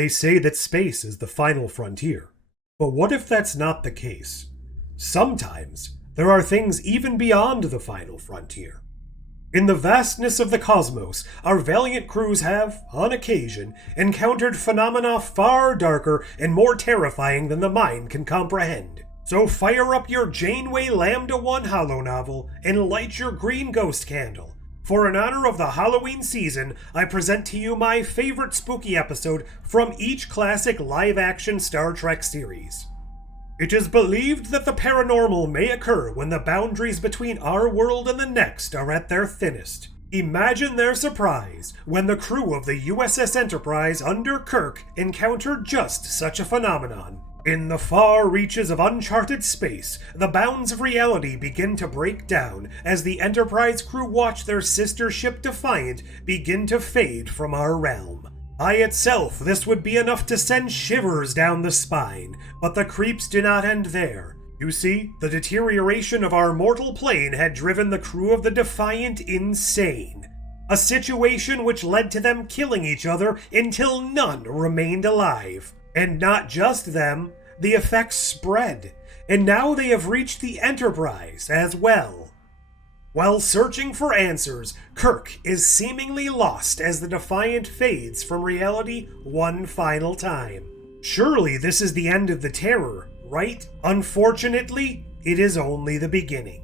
They say that space is the final frontier. But what if that's not the case? Sometimes there are things even beyond the final frontier. In the vastness of the cosmos, our valiant crews have, on occasion, encountered phenomena far darker and more terrifying than the mind can comprehend. So fire up your Janeway Lambda 1 holonovel and light your green ghost candle. For in honor of the Halloween season, I present to you my favorite spooky episode from each classic live-action Star Trek series. It is believed that the paranormal may occur when the boundaries between our world and the next are at their thinnest. Imagine their surprise when the crew of the USS Enterprise under Kirk encountered just such a phenomenon. In the far reaches of uncharted space, the bounds of reality begin to break down as the Enterprise crew watch their sister ship Defiant begin to fade from our realm. By itself, this would be enough to send shivers down the spine, but the creeps do not end there. You see, the deterioration of our mortal plane had driven the crew of the Defiant insane. A situation which led to them killing each other until none remained alive. And not just them, the effects spread, and now they have reached the Enterprise as well. While searching for answers, Kirk is seemingly lost as the Defiant fades from reality one final time. Surely this is the end of the terror, right? Unfortunately, it is only the beginning.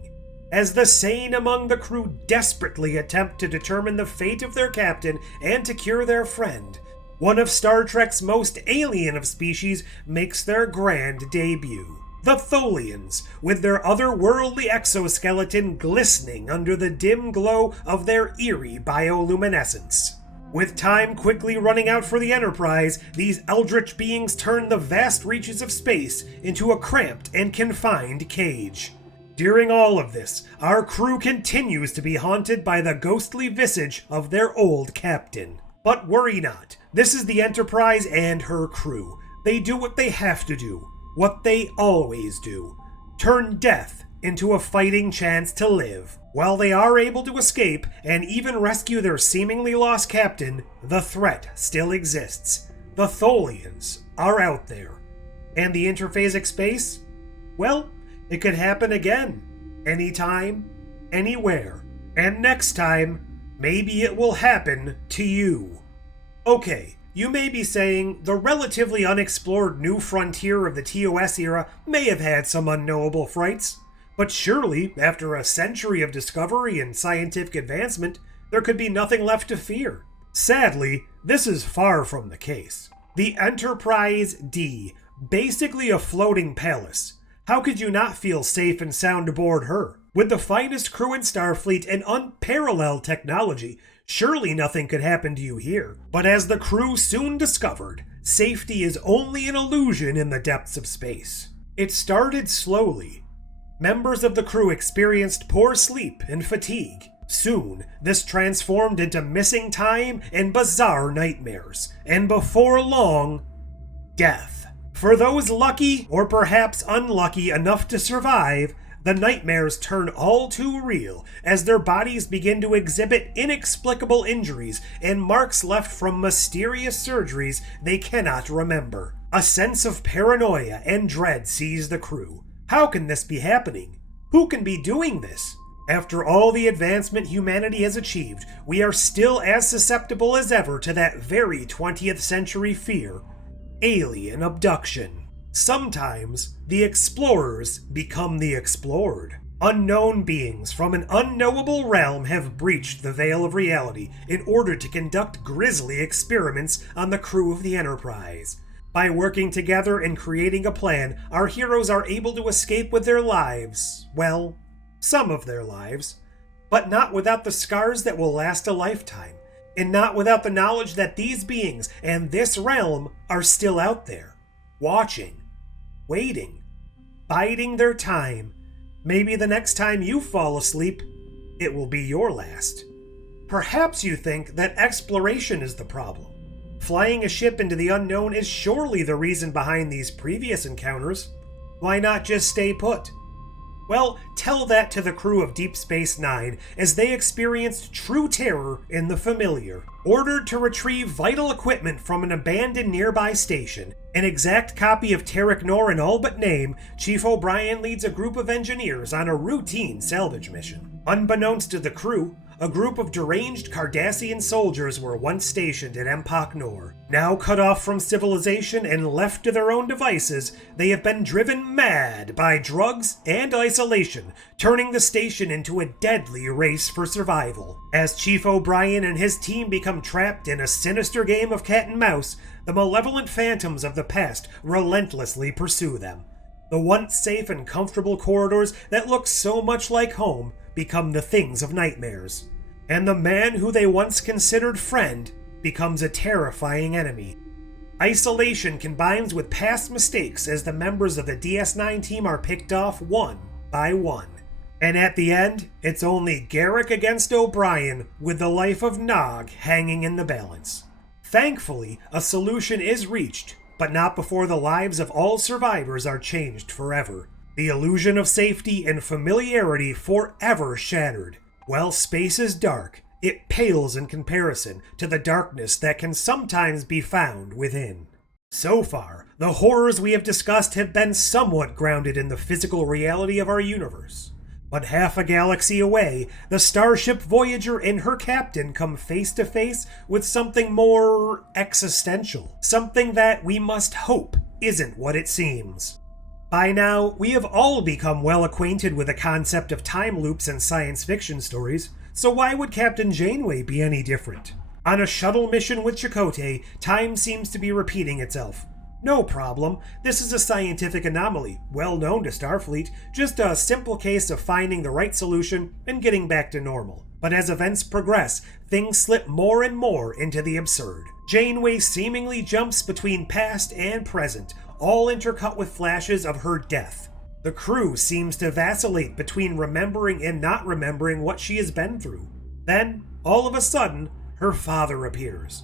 As the sane among the crew desperately attempt to determine the fate of their captain and to cure their friend, one of Star Trek's most alien of species makes their grand debut. The Tholians, with their otherworldly exoskeleton glistening under the dim glow of their eerie bioluminescence. With time quickly running out for the Enterprise, these eldritch beings turn the vast reaches of space into a cramped and confined cage. During all of this, our crew continues to be haunted by the ghostly visage of their old captain. But worry not, this is the Enterprise and her crew. They do what they have to do. What they always do. Turn death into a fighting chance to live. While they are able to escape and even rescue their seemingly lost captain, the threat still exists. The Tholians are out there. And the interphasic space? Well, it could happen again. Anytime, anywhere. And next time, maybe it will happen to you. Okay. You may be saying the relatively unexplored new frontier of the TOS era may have had some unknowable frights, but surely, after a century of discovery and scientific advancement, there could be nothing left to fear. Sadly, this is far from the case. The Enterprise D, basically a floating palace. How could you not feel safe and sound aboard her? With the finest crew in Starfleet and unparalleled technology, surely nothing could happen to you here. But as the crew soon discovered, safety is only an illusion in the depths of space. It started slowly. Members of the crew experienced poor sleep and fatigue. Soon, this transformed into missing time and bizarre nightmares. And before long, death. For those lucky, or perhaps unlucky enough to survive, the nightmares turn all too real as their bodies begin to exhibit inexplicable injuries and marks left from mysterious surgeries they cannot remember. A sense of paranoia and dread seize the crew. How can this be happening? Who can be doing this? After all the advancement humanity has achieved, we are still as susceptible as ever to that very 20th century fear: alien abduction. Sometimes, the explorers become the explored. Unknown beings from an unknowable realm have breached the veil of reality in order to conduct grisly experiments on the crew of the Enterprise. By working together and creating a plan, our heroes are able to escape with their lives. Well, some of their lives. But not without the scars that will last a lifetime. And not without the knowledge that these beings and this realm are still out there. Watching. Waiting, biding their time. Maybe the next time you fall asleep, it will be your last. Perhaps you think that exploration is the problem. Flying a ship into the unknown is surely the reason behind these previous encounters. Why not just stay put? Well, tell that to the crew of Deep Space Nine as they experienced true terror in the familiar. Ordered to retrieve vital equipment from an abandoned nearby station, an exact copy of Tarek Nor in all but name, Chief O'Brien leads a group of engineers on a routine salvage mission. Unbeknownst to the crew, a group of deranged Cardassian soldiers were once stationed at Empok Nor. Now cut off from civilization and left to their own devices, they have been driven mad by drugs and isolation, turning the station into a deadly race for survival. As Chief O'Brien and his team become trapped in a sinister game of cat and mouse, the malevolent phantoms of the past relentlessly pursue them. The once safe and comfortable corridors that look so much like home become the things of nightmares. And the man who they once considered friend becomes a terrifying enemy. Isolation combines with past mistakes as the members of the DS9 team are picked off one by one. And at the end, it's only Garrick against O'Brien, with the life of Nog hanging in the balance. Thankfully, a solution is reached, but not before the lives of all survivors are changed forever. The illusion of safety and familiarity forever shattered. While space is dark, it pales in comparison to the darkness that can sometimes be found within. So far, the horrors we have discussed have been somewhat grounded in the physical reality of our universe. But half a galaxy away, the starship Voyager and her captain come face to face with something more existential. Something that we must hope isn't what it seems. By now, we have all become well acquainted with the concept of time loops in science fiction stories, so why would Captain Janeway be any different? On a shuttle mission with Chakotay, time seems to be repeating itself. No problem, this is a scientific anomaly, well known to Starfleet, just a simple case of finding the right solution and getting back to normal. But as events progress, things slip more and more into the absurd. Janeway seemingly jumps between past and present, all intercut with flashes of her death. The crew seems to vacillate between remembering and not remembering what she has been through. Then, all of a sudden, her father appears.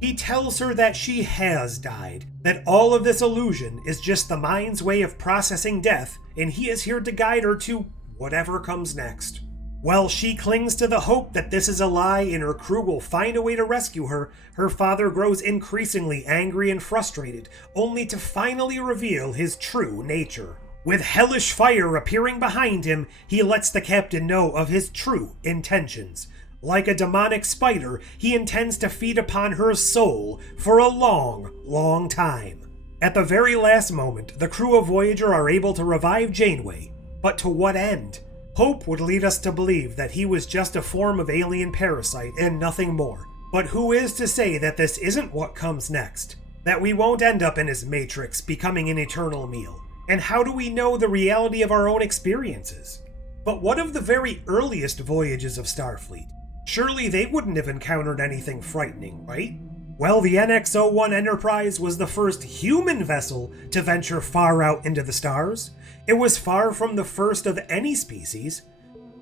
He tells her that she has died, that all of this illusion is just the mind's way of processing death, and he is here to guide her to whatever comes next. While she clings to the hope that this is a lie and her crew will find a way to rescue her, her father grows increasingly angry and frustrated, only to finally reveal his true nature. With hellish fire appearing behind him, he lets the captain know of his true intentions. Like a demonic spider, he intends to feed upon her soul for a long, long time. At the very last moment, the crew of Voyager are able to revive Janeway. But to what end? Hope would lead us to believe that he was just a form of alien parasite and nothing more. But who is to say that this isn't what comes next? That we won't end up in his matrix, becoming an eternal meal? And how do we know the reality of our own experiences? But what of the very earliest voyages of Starfleet? Surely they wouldn't have encountered anything frightening, right? Well, the NX-01 Enterprise was the first human vessel to venture far out into the stars. It was far from the first of any species.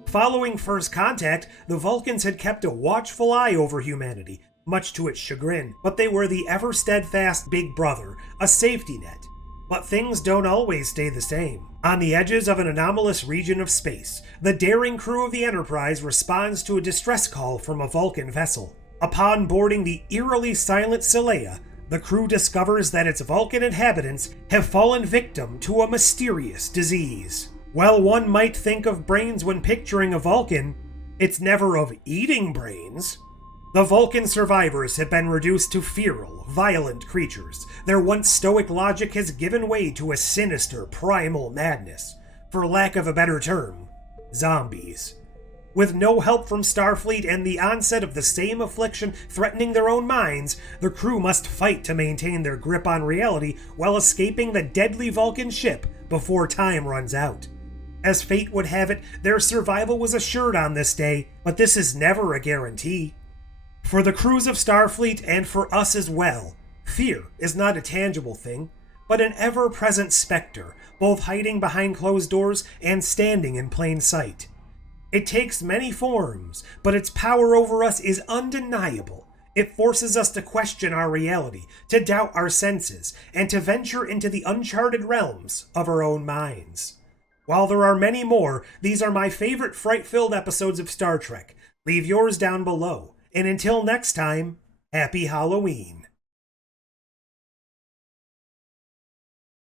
Following first contact, the Vulcans had kept a watchful eye over humanity, much to its chagrin, but they were the ever-steadfast big brother, a safety net. But things don't always stay the same. On the edges of an anomalous region of space, the daring crew of the Enterprise responds to a distress call from a Vulcan vessel. Upon boarding the eerily silent Seleia, the crew discovers that its Vulcan inhabitants have fallen victim to a mysterious disease. While one might think of brains when picturing a Vulcan, it's never of eating brains. The Vulcan survivors have been reduced to feral, violent creatures. Their once stoic logic has given way to a sinister, primal madness. For lack of a better term, zombies. With no help from Starfleet and the onset of the same affliction threatening their own minds, the crew must fight to maintain their grip on reality while escaping the deadly Vulcan ship before time runs out. As fate would have it, their survival was assured on this day, but this is never a guarantee. For the crews of Starfleet and for us as well, fear is not a tangible thing, but an ever-present specter, both hiding behind closed doors and standing in plain sight. It takes many forms, but its power over us is undeniable. It forces us to question our reality, to doubt our senses, and to venture into the uncharted realms of our own minds. While there are many more, these are my favorite fright-filled episodes of Star Trek. Leave yours down below. And until next time, happy Halloween.